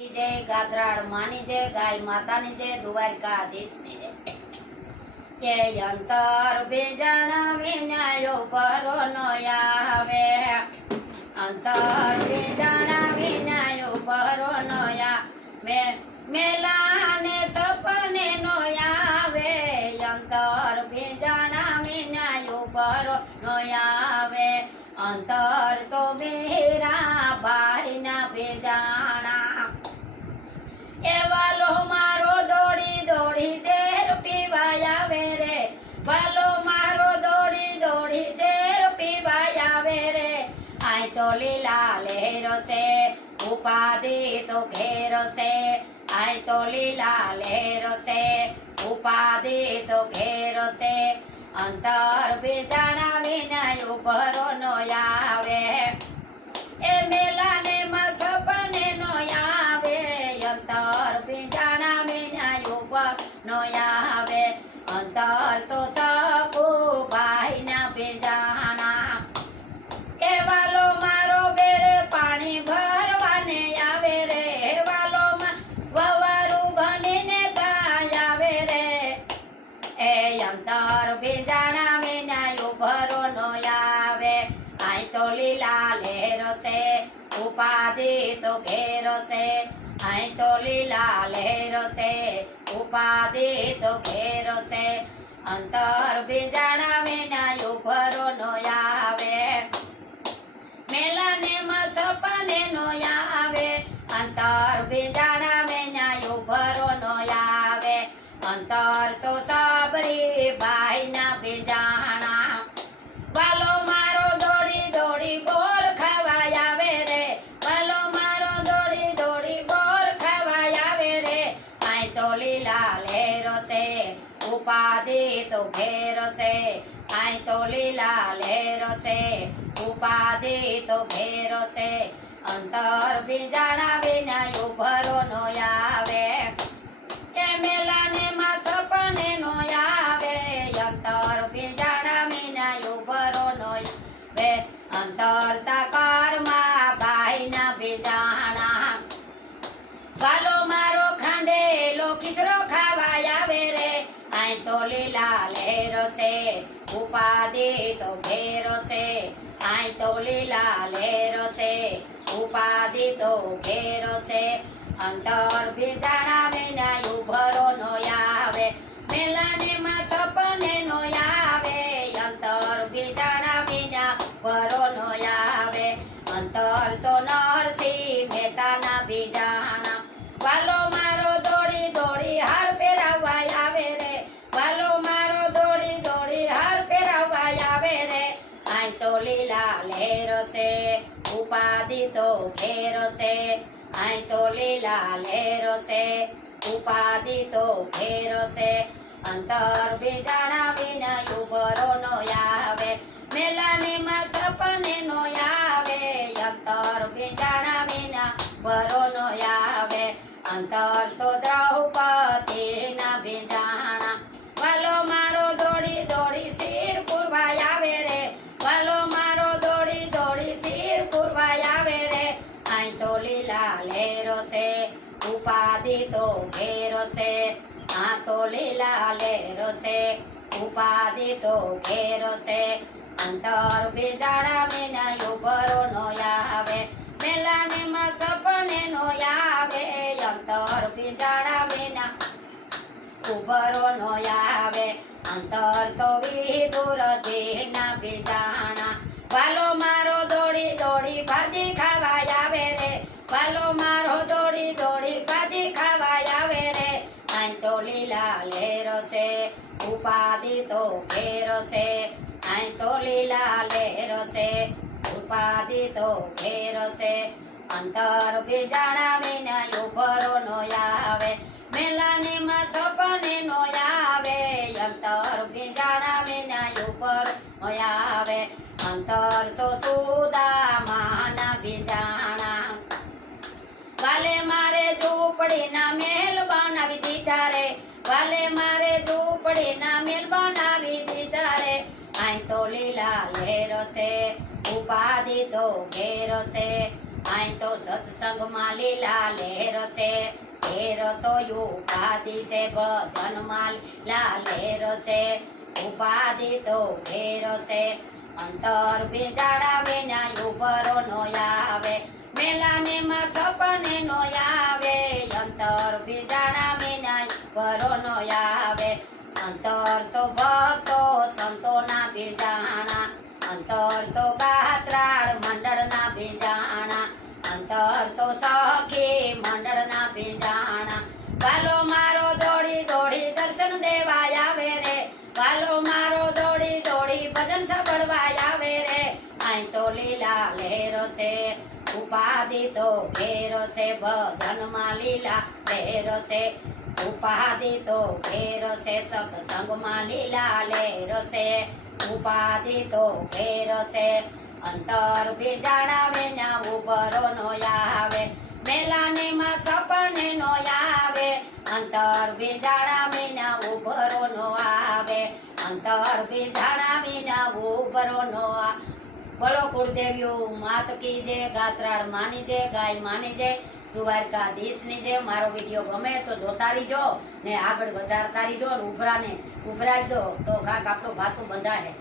जय गाद्राड़ मानी जय गाय माता नी जय द्वारिकाधीश नी जय ये अंतर बेजाण विनायो परो नो आवे अंतर बेजाण विनायो परो नो आवे मेला ने सपने नो आवे अंतर बेजाण विनायो परो नो आवे अंतर तो मेरा बाई ना बेजाणा वालो मारो दौड़ी दौड़ी जेर पीवाया वेरे वालो मारो दौड़ी दौड़ी जेर पीवाया वेरे आई तो लीला लहरो से उपाधि तो घेरो से आई तो लीला लहरो से उपाधि तो घेरो से अंतर बेजाणा विनय उपरो नो आवे ए मेला ने सपने नो आवे अंतर बेजाणा विनय नो आवे अंतर तो सकू भाई ना बेजाणा ए वालो मारो बेड़े पानी भरवाने आवे रे वालो ववारू बनीने आवे रे ए अंतर बेजाणा विनय भरो नो आवे आई तो लीला लहरो से उपाधि तो घेरो से आई तो लीला लहरो से उपाधि तो घेरो से अंतर बेजाणा विनय भरो नो आवे मेला ने सपने नो आवे अंतर बेजाणा विनय भरो नो आवे अंतर तो सबरी बाई ना बेजाणा वालो मारो दौड़ी दौड़ी बोर खवाया वे रे वालो मारो दौड़ी दौड़ी बोर खवाया वे रे आई तो लीला लहरो से उपाधि तो घेरो से आई तो लीला लहरो से उपाधि तो घेरो से अंतर बेजाणा विनय भरो नो आवे ए मेला ने सपने नो आवे अंतर बेजाणा विनय भरो नो आवे अंतर ताकार मा बाई ना बेजाणा वालो मारो खांडे लो खिचड़ो खावाया वे रे आई तो लीला लहरो से उपाधि तो घेरो से आई तो लीला लहरो से उपाधि तो घेरो से अंतर बेजाणा विनय भरो नो आवे मेला ने सपने नो आवे अंतर बेजाणा विनय भरो नो आवे अंतर तो नरसिंह मेहता ना बेजाणा वालो मारो दौड़ी दौड़ी हार पेरावा आवे रे वालो मारो दौड़ी दौड़ी हार पेरावा आवे रे आई तो लीला लहरो से उपाधि तो घेरो से आई तो लीला लहरो से उपाधि तो घेरो से अंतर बेजाणा विनय भरो नो आवे मेला ने सपने नो आवे अंतर बेजाणा विनय भरो नो आवे अंतर तो द्रौपदी ना बेजाणा वालो मारो दौड़ी दौड़ी सिर पुरवाया आवे रे वालो मारो दौड़ी दौड़ी सिर पुरवाया आवे रे आई तो लीला लहरो से उपाधि तो घेरो से आ तो लीला लहरो से उपाधि तो घेरो से अंतर बेजाणा विनय भरो नो आवे मेला ने सपने नो आवे अंतर बेजाणा विनय भरो नो आवे अंतर तो विदुर जी ना बेजाणा वालो मारो दौड़ी दौड़ी भाजी खावाया आवे रे वालो मारो दौड़ी दौड़ी भाजी खावाया आवे रे आई तो लीला लहरो से उपाधि तो घेरो से आई तो लीला लहरो से उपाधि तो घेरो से अंतर बेजाणा विनय भरो नो आवे मेला ने सपने नो आवे अंतर बेजाणा विनय भरो नो आवे अंतर तो सुदामा ना बेजाणा वाले मारे झूपड़ी ना मेल बनावी दीधा रे वाले मारे झूपड़ी ना मेल बनावी दीधा रे आई तो लीला लहरो से उपाधि तो घेरो से આય તો સત્સંગમાં લીલા લહેર છે, લહેર તો ઉપાધિ છે, ભજનમાં લીલા લહેર છે, ઉપાધિ તો ઘેર છે. અંતર બીજાડા વિના ઉપરો નો આવે, મેલાને માં સપને નો આવે, અંતર બીજાડા વિના ઉપરો નો આવે. અંતર તો ભક્તો સંતોના બીજાણા, અંતર તો ગાત્રાળ મંડળના બીજાણા, અંતર તો સખી મંડળના બીજાણા. વાલો મારો દોડી દોડી દર્શન દેવા આવે રે, વાલો મારો દોડી દોડી ભજન સાંભળવા આવે રે. આય તો લીલા લહેર છે, ઉપાધિ તો ઘેર છે, ભજનમાં લીલા લહેર છે, ઉપાધિ તો ઘેર છે, સત્સંગમાં લીલા લહેર છે, ઉપાધિ તો ઘેર છે. અંતર બીજાડા વિના ઉપરો નો આવે, મેલાને માં સપને નો આવે, અંતર બીજાડા વિના ઉપરો નો આવે, અંતર બીજાડા વિના ઉપરો નો આવે. બોલો કુળદેવીઓ માત કી જય, ગાત્રાળ માની જય, ગાય માની જય, દ્વારકાધીશની જય. મારો વિડીયો ગમે તો જોતા રહીજો ને આગળ વધારતા રહીજો ને ઉભરાજો તો કાક આપણું ભાથું બંધાય.